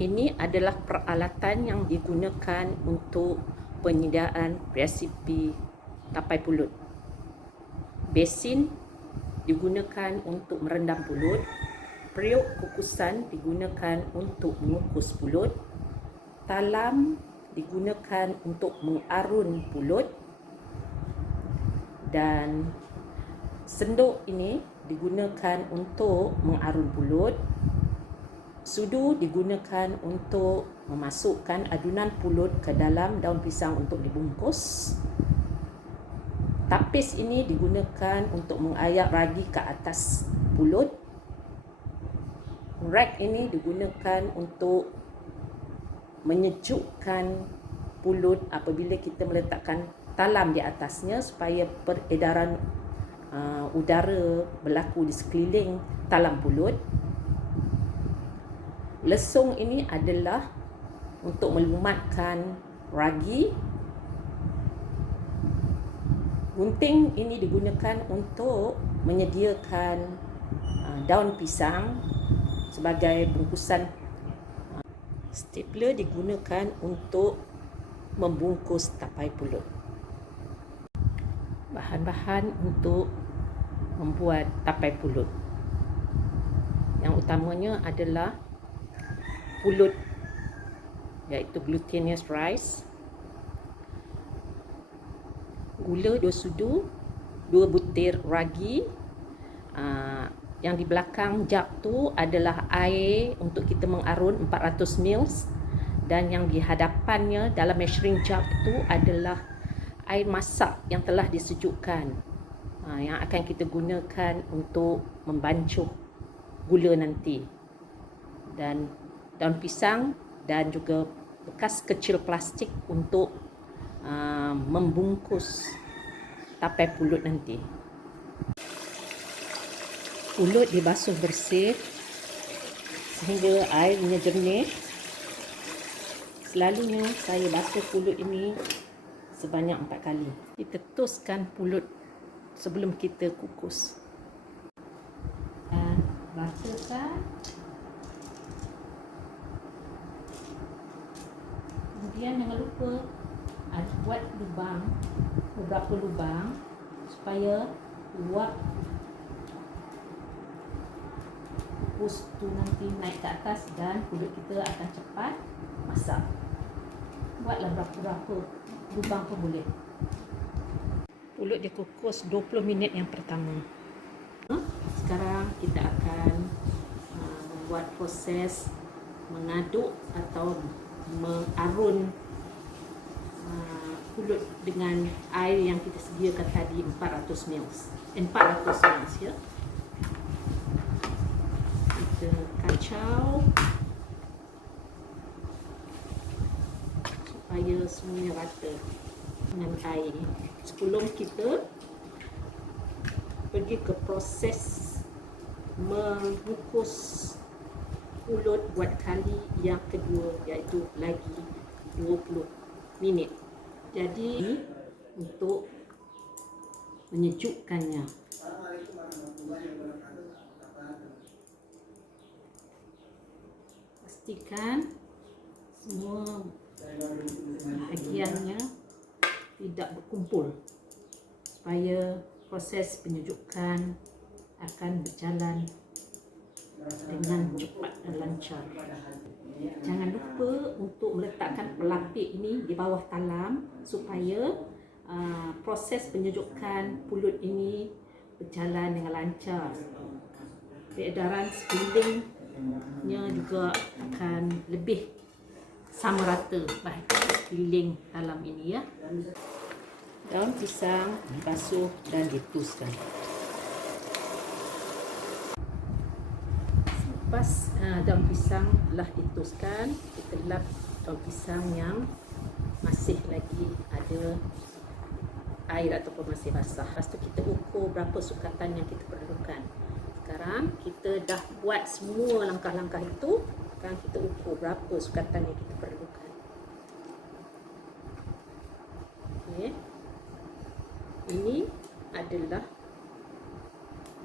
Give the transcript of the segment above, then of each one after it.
Ini adalah peralatan yang digunakan untuk penyediaan resipi tapai pulut. Besin digunakan untuk merendam pulut. Periuk kukusan digunakan untuk mengukus pulut. Talam digunakan untuk mengarun pulut. Dan senduk ini digunakan untuk mengarun pulut. Sudu digunakan untuk memasukkan adunan pulut ke dalam daun pisang untuk dibungkus. Tapis ini digunakan untuk mengayak ragi ke atas pulut. Rack ini digunakan untuk menyejukkan pulut apabila kita meletakkan talam di atasnya supaya peredaran udara berlaku di sekeliling talam pulut. Lesung ini adalah untuk melumatkan ragi. Gunting ini digunakan untuk menyediakan daun pisang sebagai bungkusan. Stapler digunakan untuk membungkus tapai pulut. Bahan-bahan untuk membuat tapai pulut. Yang utamanya adalah pulut, iaitu glutinous rice, gula 2 sudu, 2 butir ragi. Yang di belakang jug tu adalah air untuk kita mengarun 400 ml, dan yang di hadapannya dalam measuring jug tu adalah air masak yang telah disejukkan, yang akan kita gunakan untuk membancuh gula nanti. Dan daun pisang dan juga bekas kecil plastik untuk membungkus tapai pulut nanti. Pulut dibasuh bersih sehingga airnya jernih. Selalunya saya basuh pulut ini sebanyak 4 kali. Kita toskan pulut sebelum kita kukus. Dan basuhkan. Kemudian jangan lupa buat lubang, beberapa lubang supaya uap kukus tu nanti naik ke atas dan pulut kita akan cepat masak. Buatlah berapa-berapa lubang pun boleh. Pulut dikukus 20 minit yang pertama. Sekarang kita akan membuat proses mengaduk atau mengarun pulut dengan air yang kita sediakan tadi 400 ml. 400 ml ya. Kita kacau supaya semuanya rata dengan air. Sebelum kita pergi ke proses mengukus pulut buat kali yang kedua, iaitu lagi 20 minit. Jadi untuk menyejukkannya, pastikan semua bahagiannya tidak berkumpul supaya proses penyejukan akan berjalan dengan cepat dan lancar. Jangan lupa untuk meletakkan pelapik ini di bawah talam supaya proses penyejukan pulut ini berjalan dengan lancar. Peredaran sekelilingnya juga akan lebih sama rata bahagian sekeliling talam ini ya. Daun pisang dibasuh dan dituskan. Lepas daun pisang telah dituskan, kita lap daun pisang yang masih lagi ada air ataupun masih basah. Lepas tu kita ukur berapa sukatan yang kita perlukan. Sekarang kita dah buat semua langkah-langkah itu. Sekarang kita ukur berapa sukatan yang kita perlukan. Okay. Ini adalah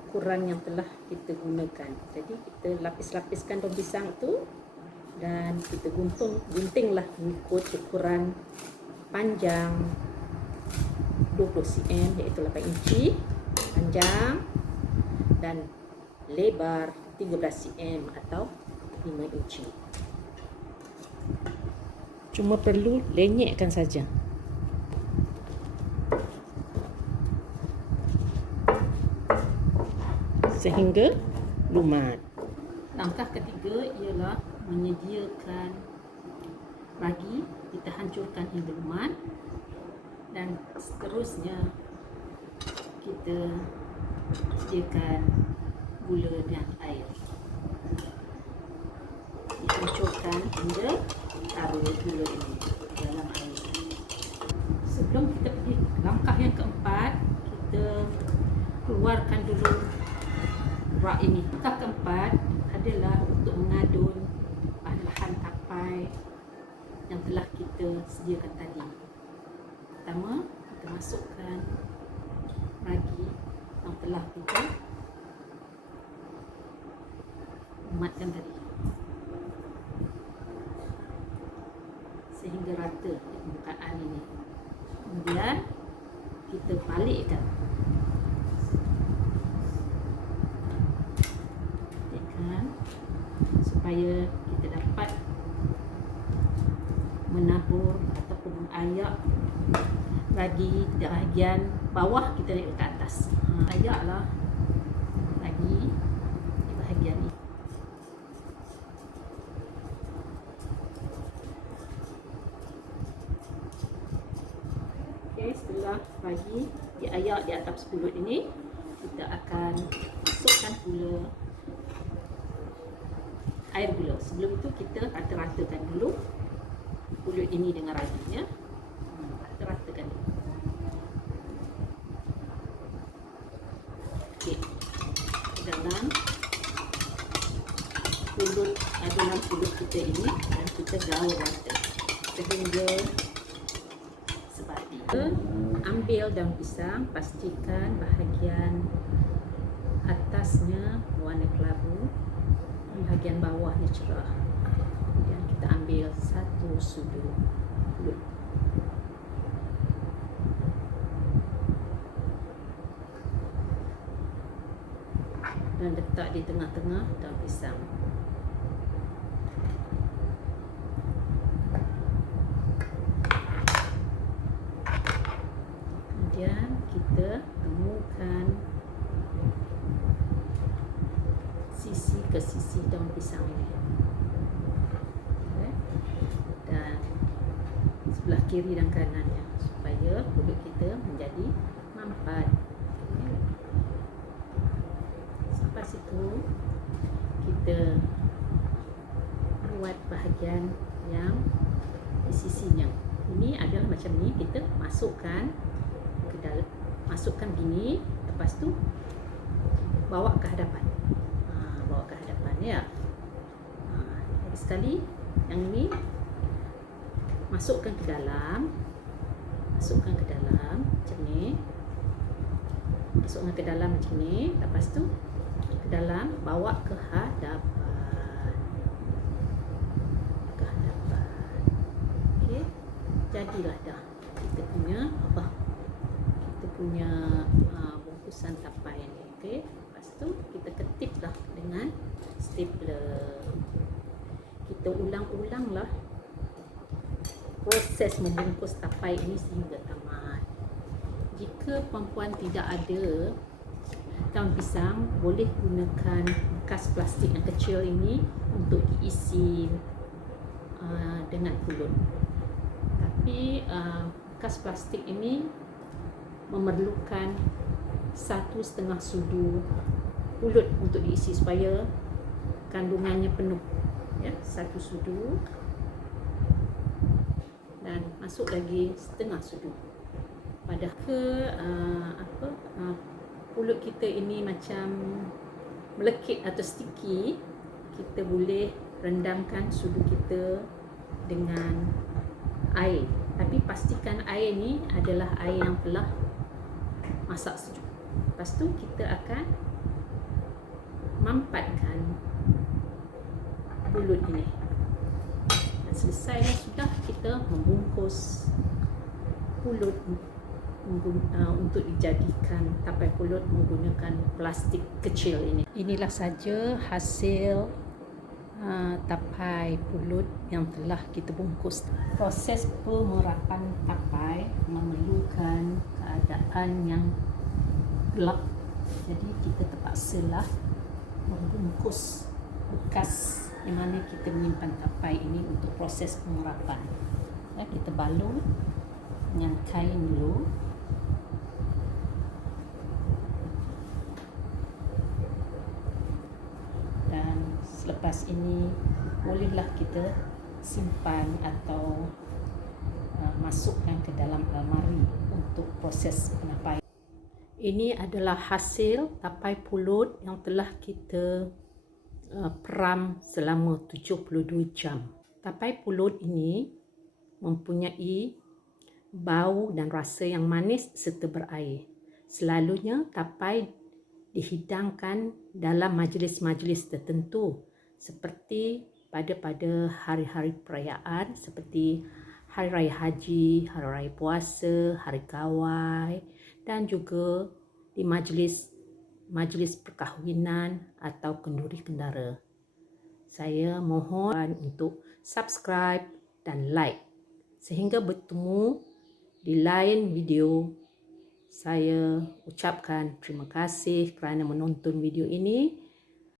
ukuran yang telah kita gunakan. Jadi kita lapis-lapiskan daun pisang itu dan kita guntinglah mengikut ukuran panjang 20 cm iaitu 8 inci, panjang dan lebar 13 cm atau 5 inci. Cuma perlu lenyekkan saja. Sehingga lumat. Langkah ketiga ialah menyediakan ragi, kita hancurkan hingga lumat, dan seterusnya kita sediakan gula dan air. Dihancurkan hingga larut gula ini dalam air. Sebelum kita pergi langkah yang keempat, kita keluarkan dulu rak ini. Langkah keempat adalah untuk mengadun bahan-bahan tapai yang telah kita sediakan tadi. Pertama, kita masukkan ragi yang telah kita umatkan tadi sehingga rata di permukaan ini. Kemudian kita balikkan. Supaya kita dapat menabur ataupun mengayak ragi di bahagian bawah, kita naik ke atas. Ayaklah ragi di bahagian ini. Okey, setelah ragi diayak di atas pulut ini, kita akan masukkan pula air gula. Sebelum itu kita rata-ratakan dulu pulut ini dengan raginya. Rata-ratakan dulu. Okey. Dalam pulut kita ini, dan kita gaul rata sehingga sebati. Ambil daun pisang, pastikan bahagian atasnya warna kelabu, bahagian bawahnya cerah. Kemudian kita ambil 1 sudu pulut. Dan letak di tengah-tengah daun pisang. Kemudian kita temukan sisi ke sisi daun pisang ini. Okay. Dan sebelah kiri dan kanannya supaya pulut kita menjadi mampat. Okay. Sampai situ kita buat bahagian yang di sisinya. Ini adalah macam ni, kita masukkan ke dalam, masukkan gini, lepas tu bawa ke hadapan. Bawa ke hadapan ya. Lagi sekali yang ini masukkan ke dalam, macam ni, masukkan ke dalam macam ni, lepas tu ke dalam, bawa ke hadapan, okey. Jadilah dah kita punya bungkusan tapai ni, okey. Lepas tu kita ketiplah dengan stapler. Kita ulang-ulanglah proses membungkus tapai ini sehingga tamat. Jika perempuan tidak ada daun pisang, boleh gunakan bekas plastik yang kecil ini untuk diisi dengan pulut. Tapi bekas plastik ini memerlukan 1,5 sudu pulut untuk diisi supaya kandungannya penuh. Ya, 1 sudu dan masuk lagi 1/2 sudu. Padahal pulut kita ini macam melekit atau sticky, kita boleh rendamkan sudu kita dengan air. Tapi pastikan air ni adalah air yang telah masak sejuk. Lepas tu kita akan mampatkan pulut ini. selesai sudah kita membungkus pulut untuk dijadikan tapai pulut menggunakan plastik kecil ini. Inilah saja hasil tapai pulut yang telah kita bungkus. Proses pemerapan tapai memerlukan keadaan yang gelap, jadi kita terpaksalah membungkus bekas yang mana kita menyimpan tapai ini untuk proses pemerapan. Kita balut dengan kain dulu. Dan selepas ini bolehlah kita simpan atau masukkan ke dalam almari untuk proses penapaian. Ini adalah hasil tapai pulut yang telah kita peram selama 72 jam. Tapai pulut ini mempunyai bau dan rasa yang manis serta berair. Selalunya tapai dihidangkan dalam majlis-majlis tertentu seperti pada hari-hari perayaan seperti Hari Raya Haji, Hari Raya Puasa, Hari Kawai, dan juga di majlis perkahwinan atau kenduri kendara. Saya mohon untuk subscribe dan like. Sehingga bertemu di lain video. Saya ucapkan terima kasih kerana menonton video ini.